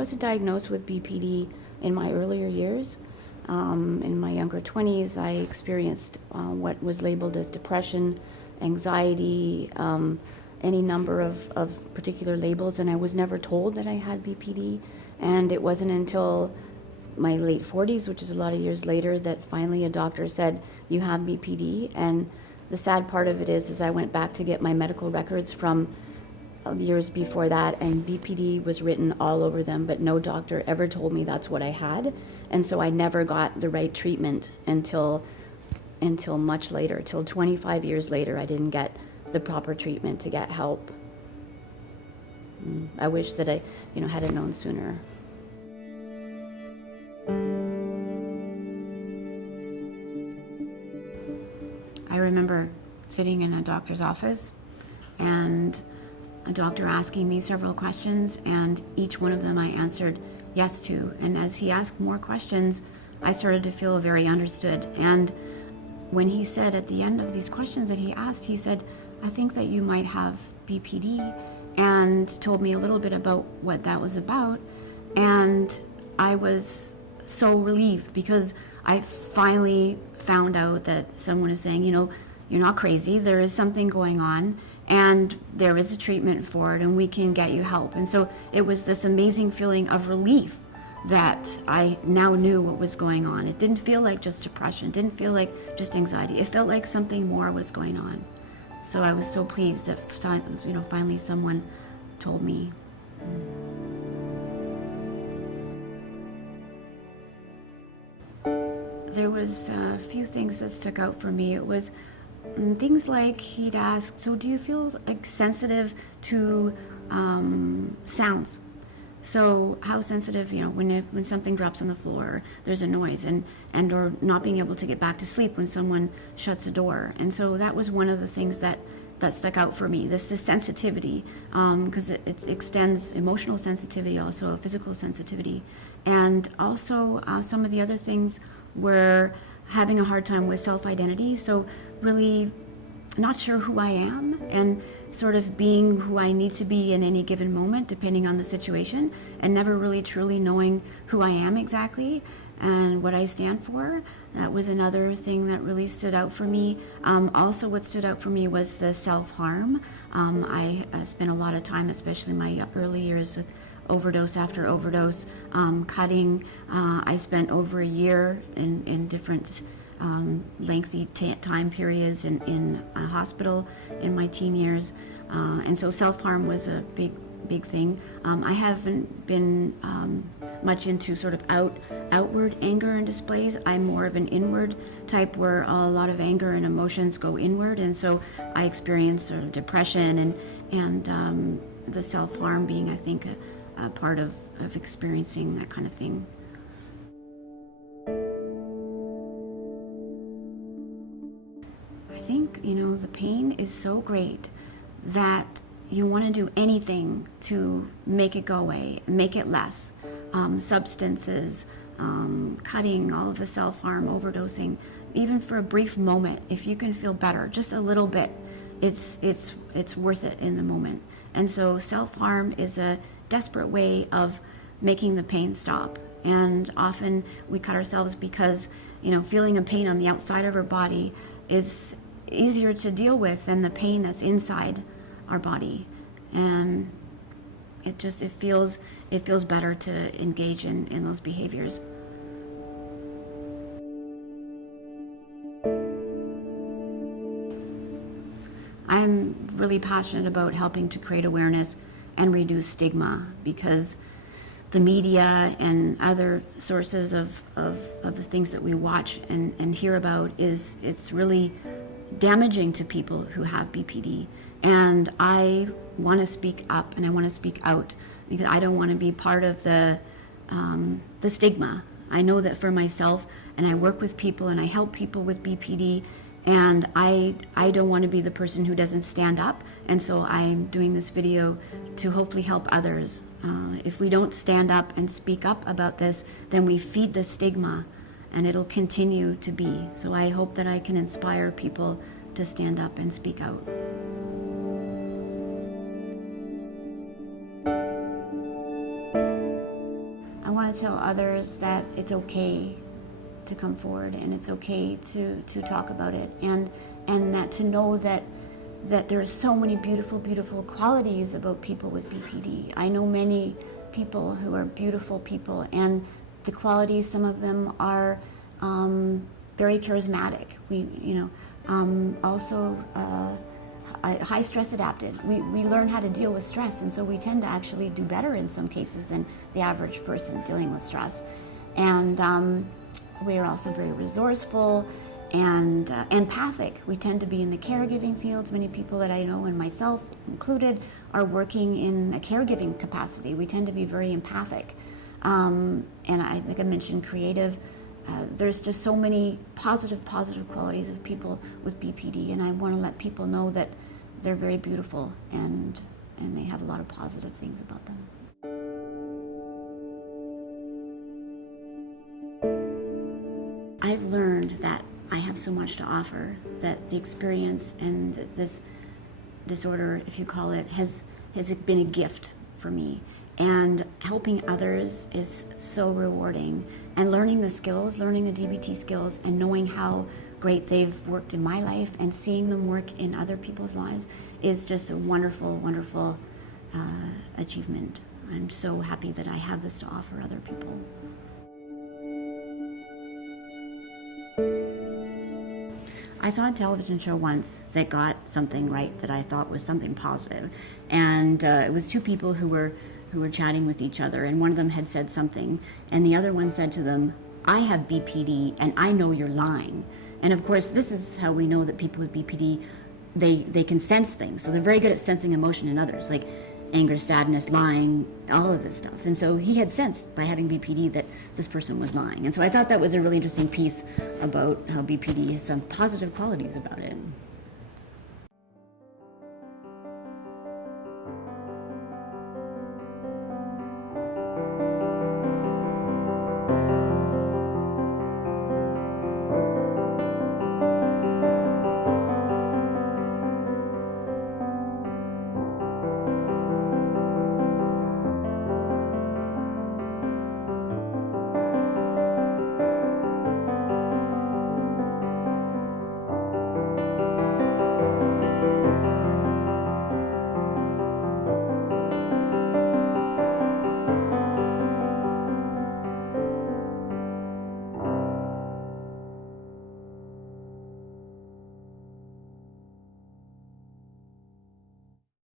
wasn't diagnosed with BPD in my earlier years. In my younger 20s, I experienced what was labeled as depression, anxiety, any number of particular labels, and I was never told that I had BPD. And it wasn't until my late 40s, which is a lot of years later, that finally a doctor said, you have BPD. And the sad part of it is I went back to get my medical records from years before that, and BPD was written all over them, but no doctor ever told me that's what I had. And so I never got the right treatment until much later, till 25 years later. I didn't get the proper treatment to get help. I wish that I, had it known sooner. I remember sitting in a doctor's office and a doctor asking me several questions, and each one of them I answered yes to. And as he asked more questions, I started to feel very understood. And when he said at the end of these questions that he asked, he said, I think that you might have BPD, and told me a little bit about what that was about. And I was so relieved, because I finally found out that someone is saying, you're not crazy, there is something going on, and there is a treatment for it, and we can get you help. And so it was this amazing feeling of relief that I now knew what was going on. It didn't feel like just depression, it didn't feel like just anxiety, it felt like something more was going on. So I was so pleased that finally someone told me. There was a few things that stuck out for me. It was things like he'd ask, so do you feel like sensitive to sounds? So how sensitive, when something drops on the floor, there's a noise, and or not being able to get back to sleep when someone shuts a door. And so that was one of the things that stuck out for me, this sensitivity, because it extends emotional sensitivity, also physical sensitivity. And also some of the other things were having a hard time with self-identity, so really not sure who I am, and sort of being who I need to be in any given moment, depending on the situation, and never really truly knowing who I am exactly and what I stand for. That was another thing that really stood out for me. Also, what stood out for me was the self-harm. I spent a lot of time, especially my early years, with overdose after overdose, cutting. I spent over a year in different lengthy time periods in a hospital in my teen years, and so self-harm was a big thing. I haven't been much into sort of outward anger and displays. I'm more of an inward type, where a lot of anger and emotions go inward, and so I experience sort of depression and the self-harm being, I think, a part of experiencing that kind of thing. I think, the pain is so great that you want to do anything to make it go away, make it less. Substances, cutting, all of the self-harm, overdosing, even for a brief moment, if you can feel better, just a little bit, it's worth it in the moment. And so self-harm is a desperate way of making the pain stop. And often we cut ourselves because, feeling a pain on the outside of our body is easier to deal with than the pain that's inside our body. And it feels better to engage in those behaviors. I'm really passionate about helping to create awareness and reduce stigma, because the media and other sources of the things that we watch and hear about it's really damaging to people who have BPD. And I want to speak up and I want to speak out, because I don't want to be part of the stigma. I know that for myself, and I work with people and I help people with BPD, and I don't want to be the person who doesn't stand up. And so I'm doing this video to hopefully help others. If we don't stand up and speak up about this, then we feed the stigma, and it'll continue to be. So I hope that I can inspire people to stand up and speak out. tell others that it's okay to come forward, and it's okay to talk about it, and that to know that there's so many beautiful qualities about people with BPD. I know many people who are beautiful people, and the qualities, some of them are very charismatic. High stress adapted. We learn how to deal with stress, and so we tend to actually do better in some cases than the average person dealing with stress. And we are also very resourceful and empathic. We tend to be in the caregiving fields. Many people that I know, and myself included, are working in a caregiving capacity. We tend to be very empathic. And like I mentioned, creative. There's just so many positive qualities of people with BPD, and I want to let people know that they're very beautiful and they have a lot of positive things about them. I've learned that I have so much to offer, that the experience and this disorder, if you call it, has been a gift for me. And helping others is so rewarding. And learning the skills, learning the DBT skills, and knowing how great they've worked in my life and seeing them work in other people's lives is just a wonderful achievement. I'm so happy that I have this to offer other people. I saw a television show once that got something right that I thought was something positive. And it was two people who were chatting with each other, and one of them had said something, and the other one said to them, "I have BPD, and I know you're lying." And of course, this is how we know that people with BPD, they can sense things. So they're very good at sensing emotion in others, like anger, sadness, lying, all of this stuff. And so he had sensed by having BPD that this person was lying. And so I thought that was a really interesting piece about how BPD has some positive qualities about it.